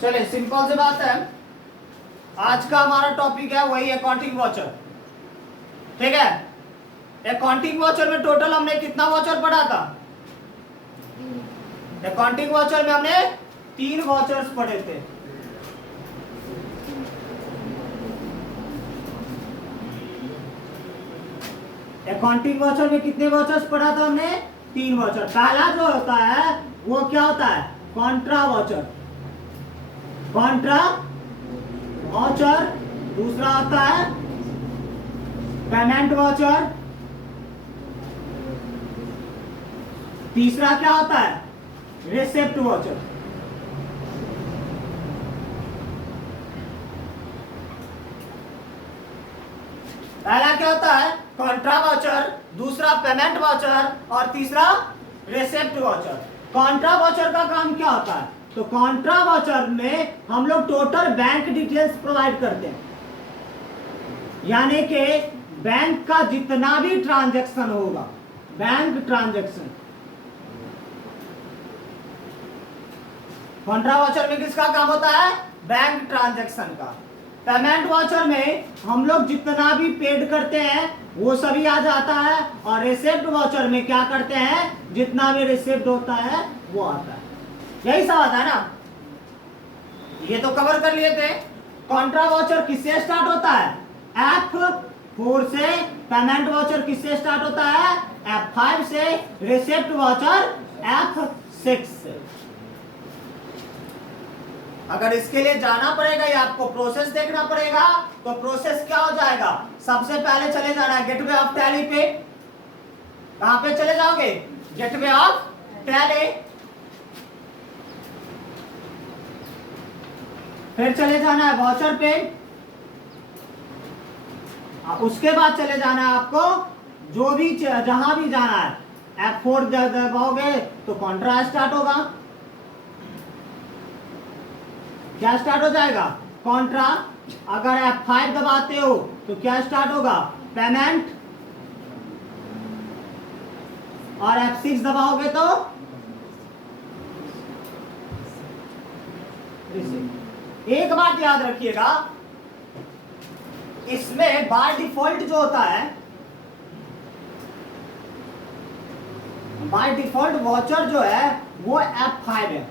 चलिए सिंपल सी बात है, आज का हमारा टॉपिक है वही अकाउंटिंग वाउचर। ठीक है, अकाउंटिंग वाउचर में टोटल हमने कितना वाउचर पढ़ा था? अकाउंटिंग वाउचर में हमने 3 वाउचर्स पढ़े थे। अकाउंटिंग वाउचर में कितने वाउचर्स पढ़ा था हमने? 3 वाउचर। पहला जो होता है वो क्या होता है? Contra voucher. Contra voucher. दूसरा होता है पेमेंट वाउचर। तीसरा क्या होता है? Receipt voucher. पहला क्या होता है? कॉन्ट्रा वाउचर, दूसरा पेमेंट वाउचर और तीसरा रिसिप्ट वाउचर। कॉन्ट्रा वाउचर का काम क्या होता है? तो कॉन्ट्रा वाउचर में हम लोग टोटल बैंक डिटेल्स प्रोवाइड करते हैं, यानी कि बैंक का जितना भी ट्रांजैक्शन होगा, बैंक ट्रांजैक्शन। कॉन्ट्रा वाउचर में किसका काम होता है? बैंक ट्रांजैक्शन का। पेमेंट वाउचर में हम लोग जितना भी पेड करते हैं वो सभी आ जाता है, और रिसिप्ट वाउचर में क्या करते हैं? जितना भी रिसिप्ट होता है वो आता है। यही सब आता है ना, ये तो कवर कर लिए थे। कॉन्ट्रा वाउचर किससे स्टार्ट होता है? F4 से। पेमेंट वाउचर किससे स्टार्ट होता है? F5 से। रिसिप्ट वाउचर F6 से। अगर इसके लिए जाना पड़ेगा या आपको प्रोसेस देखना पड़ेगा, तो प्रोसेस क्या हो जाएगा? सबसे पहले चले जाना है गेटवे ऑफ टैली पे। कहां पे चले जाओगे? Gateway of tally. फिर चले जाना है वाउचर पे। उसके बाद चले जाना है आपको जो भी जहां भी जाना है। F4 दबाओगे तो कॉन्ट्रा स्टार्ट होगा। क्या स्टार्ट हो जाएगा? कॉन्ट्रा। अगर F5 दबाते हो तो क्या स्टार्ट होगा? पेमेंट। और F6 दबाओगे तो एक बात याद रखिएगा, इसमें बाय डिफॉल्ट जो होता है, बाय डिफॉल्ट वाउचर जो है वो F5 है,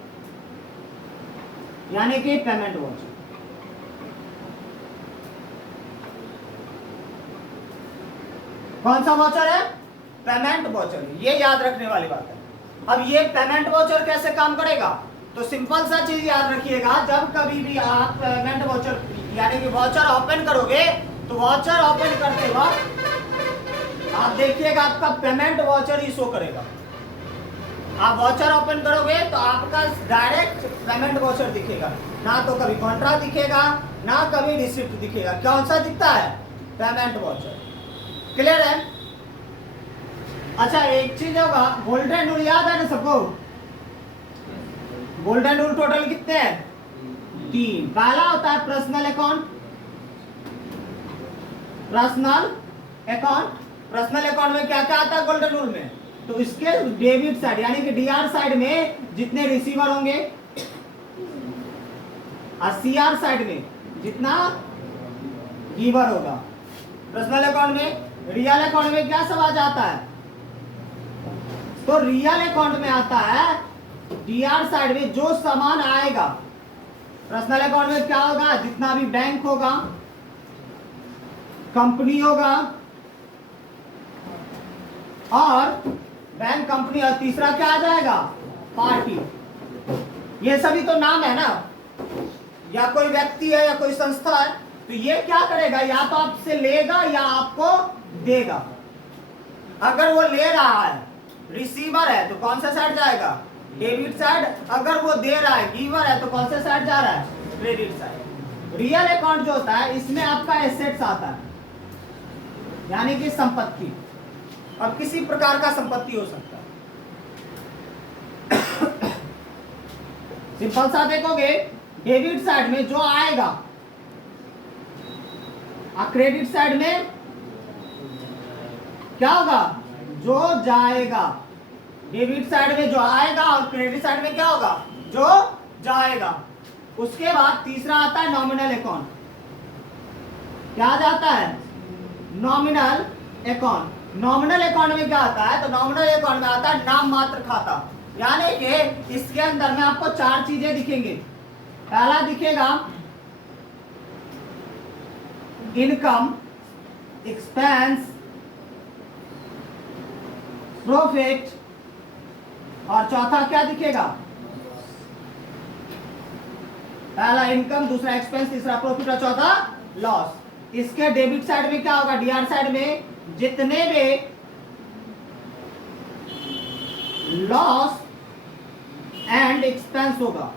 यानी कि पेमेंट वाउचर। कौन सा वाउचर है? Payment voucher. ये याद रखने वाली बात है। अब ये पेमेंट वाउचर कैसे काम करेगा? तो सिंपल सा चीज याद रखिएगा, जब कभी भी आप पेमेंट वाउचर यानी कि वाउचर ओपन करोगे, तो वाउचर ओपन करते वक्त आप देखिएगा आपका पेमेंट वाउचर ही शो करेगा। आप वाउचर ओपन करोगे तो आपका डायरेक्ट पेमेंट वाउचर दिखेगा, ना तो कभी कॉन्ट्रा दिखेगा, ना कभी रिसिप्ट दिखेगा। कौन सा दिखता है? Payment voucher. क्लियर है? अच्छा, एक चीज होगा, गोल्डन रूल याद है ना सबको? गोल्डन रूल टोटल कितने हैं? 3। पहला होता है personal account. Personal account. Personal account में क्या क्या आता है गोल्डन रूल में? तो इसके डेबिट साइड यानी कि डीआर साइड में जितने रिसीवर होंगे, और सीआर साइड में जितना गिवर होगा। पर्सनल अकाउंट में, रियल अकाउंट में क्या सब आ जाता है? तो रियल अकाउंट में आता है डीआर साइड में जो सामान आएगा। पर्सनल अकाउंट में क्या होगा? जितना भी बैंक होगा, कंपनी होगा, और बैंक, कंपनी, और तीसरा क्या आ जाएगा? पार्टी। ये सभी तो नाम है ना, या कोई व्यक्ति है या कोई संस्था है। तो ये क्या करेगा? या तो आपसे लेगा या आपको देगा। अगर वो ले रहा है, रिसीवर है, तो कौन सा साइड जाएगा? Debit side. अगर वो दे रहा है, गिवर है, तो कौन सा साइड जा रहा है? Credit side. रियल अकाउंट जो होता है इसमें आपका एसेट्स आता है, यानी कि संपत्ति। अब किसी प्रकार का संपत्ति हो सकता है। सिंपल सा देखोगे, डेबिट साइड में जो आएगा, और क्रेडिट साइड में क्या होगा? जो जाएगा। डेबिट साइड में जो आएगा और क्रेडिट साइड में क्या होगा? जो जाएगा। उसके बाद तीसरा आता है नॉमिनल अकाउंट। क्या जाता है? Nominal account. नॉमिनल अकाउंट में क्या आता है? तो नॉमिनल अकाउंट में आता है नाम मात्र खाता, यानी कि इसके अंदर में आपको चार चीजें दिखेंगे। पहला दिखेगा इनकम, एक्सपेंस, प्रॉफिट, और चौथा क्या दिखेगा? पहला इनकम, दूसरा एक्सपेंस, तीसरा प्रॉफिट और चौथा लॉस। इसके डेबिट साइड में क्या होगा? डीआर साइड में जितने भी लॉस एंड एक्सपेंस होगा,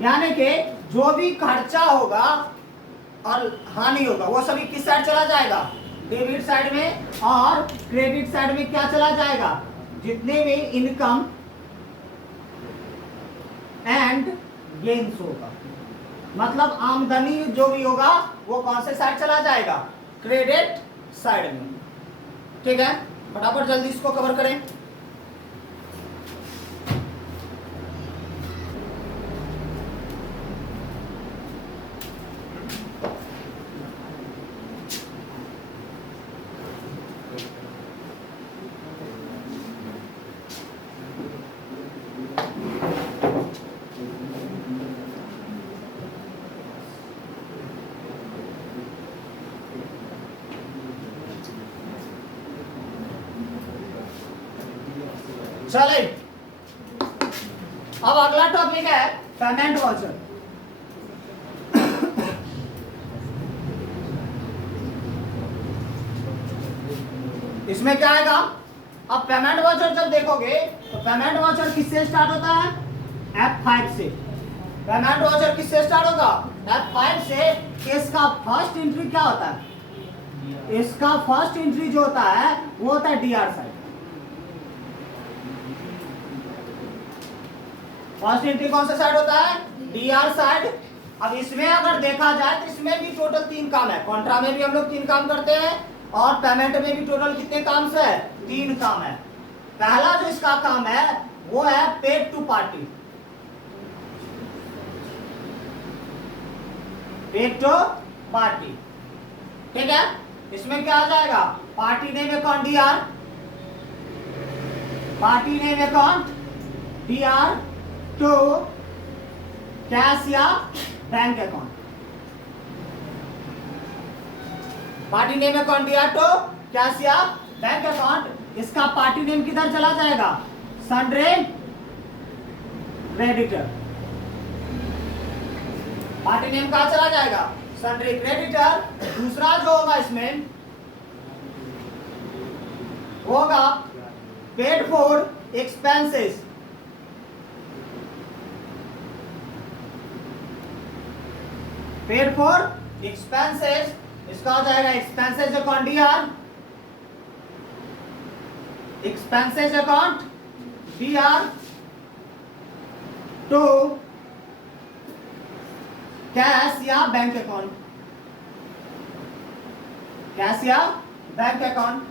यानी कि जो भी खर्चा होगा और हानि होगा वो सभी किस साइड चला जाएगा? डेबिट साइड में। और क्रेडिट साइड में क्या चला जाएगा? जितने भी इनकम एंड गेन्स होगा, मतलब आमदनी जो भी होगा वो कौन से साइड चला जाएगा? क्रेडिट साइड में। ठीक है, फटाफट जल्दी इसको कवर करें। चले, अब अगला टॉपिक है पेमेंट वाउचर। इसमें क्या आएगा? अब पेमेंट वाउचर जब देखोगे तो पेमेंट वाउचर किससे स्टार्ट होता है? F5 से। पेमेंट वाउचर किससे स्टार्ट होगा? F5 से। इसका फर्स्ट एंट्री क्या होता है? इसका फर्स्ट एंट्री जो होता है वो होता है डीआर साइड। फर्स्ट एंट्री कौन सा साइड होता है? DR side. अब इसमें अगर देखा जाए तो इसमें भी टोटल 3 काम है। कॉन्ट्रा में भी हम लोग 3 काम करते हैं और पेमेंट में भी टोटल कितने काम से है? 3 काम है। पहला जो इसका काम है वो है paid to party. Paid to party, ठीक है। इसमें क्या आ जाएगा? Party name account DR, party name account DR to cash या bank account. Party name account DR to cash या बैंक अकाउंट। इसका पार्टी नेम किधर चला जाएगा? Sundry creditor. पार्टी नेम कहां चला जाएगा? Sundry creditor. दूसरा जो होगा इसमें होगा paid for expenses. Paid for expenses, इसका हो जाएगा expenses account DR, expenses account DR to cash या बैंक अकाउंट, कैश या बैंक अकाउंट।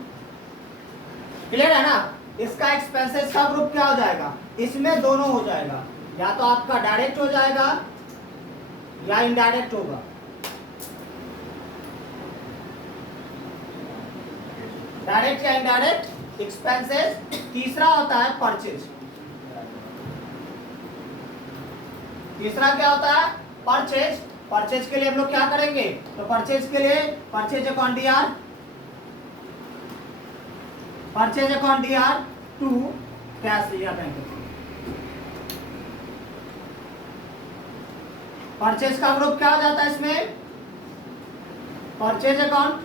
क्लियर है ना? इसका एक्सपेंसेस का ग्रुप क्या हो जाएगा? इसमें दोनों हो जाएगा, या तो आपका डायरेक्ट हो जाएगा या इनडायरेक्ट होगा। डायरेक्ट या इनडायरेक्ट एक्सपेंसेस। तीसरा होता है परचेज। तीसरा क्या होता है? परचेज। परचेज के लिए हम लोग क्या करेंगे? तो परचेज के लिए purchase account DR, purchase account DR to cash या बैंक। परचेज का ग्रुप क्या हो जाता है इसमें? Purchase account.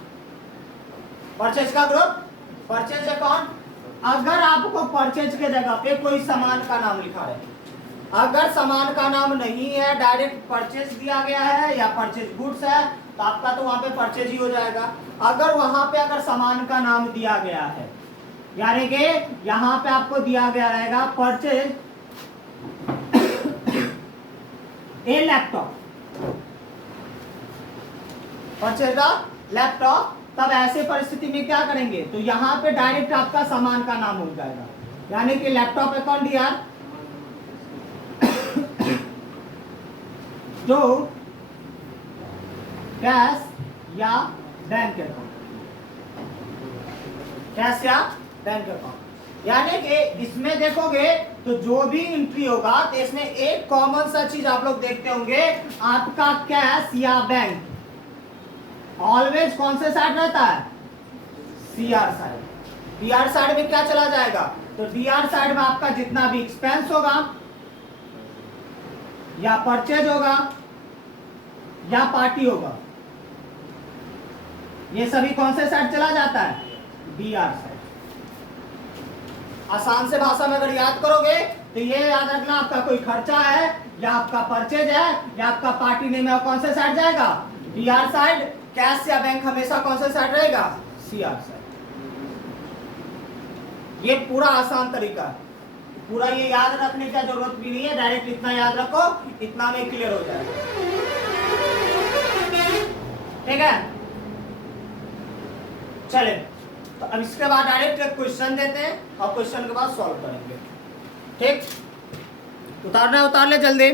परचेज का ग्रुप परचेज अकाउंट। अगर आपको परचेज के जगह पे कोई सामान का नाम लिखा है, अगर सामान का नाम नहीं है, डायरेक्ट परचेज दिया गया है या परचेज गुड्स है, तो आपका तो वहां पे परचेज ही हो जाएगा। अगर वहां पे अगर सामान का नाम दिया गया है, यानी कि यहां पे आपको दिया गया रहेगा purchase a laptop, purchase laptop, तब ऐसे परिस्थिति में क्या करेंगे? तो यहाँ पे डायरेक्ट आपका सामान का नाम हो जाएगा, यानी कि laptop account DR to cash या बैंक अकाउंट, कैश या बैंक अकाउंट। यानी कि इसमें देखोगे तो जो भी एंट्री होगा तो इसमें एक कॉमन सा चीज आप लोग देखते होंगे, आपका कैश या बैंक ऑलवेज कौन से साइड रहता है, सीआर साइड। डीआर साइड में क्या चला जाएगा, तो डीआर साइड में आपका जितना भी एक्सपेंस होगा या परचेज होगा या पार्टी होगा, ये सभी कौन से साइड चला जाता है, डीआर साइड। आसान से भाषा में अगर याद करोगे तो ये याद रखना, आपका कोई खर्चा है या आपका परचेज है या आपका पार्टी नेम है, कौन से साइड जाएगा, डीआर साइड। कैश या बैंक हमेशा कौन से साइड रहेगा, सीआर साइड। ये पूरा आसान तरीका है, पूरा ये याद रखने की जरूरत भी नहीं है, डायरेक्ट इतना याद रखो, इतना में क्लियर हो जाएगा। ठीक है, चले तो अब इसके बाद डायरेक्ट एक क्वेश्चन देते हैं और क्वेश्चन के बाद सॉल्व करेंगे। ठीक, उतारना है उतार ले जल्दी।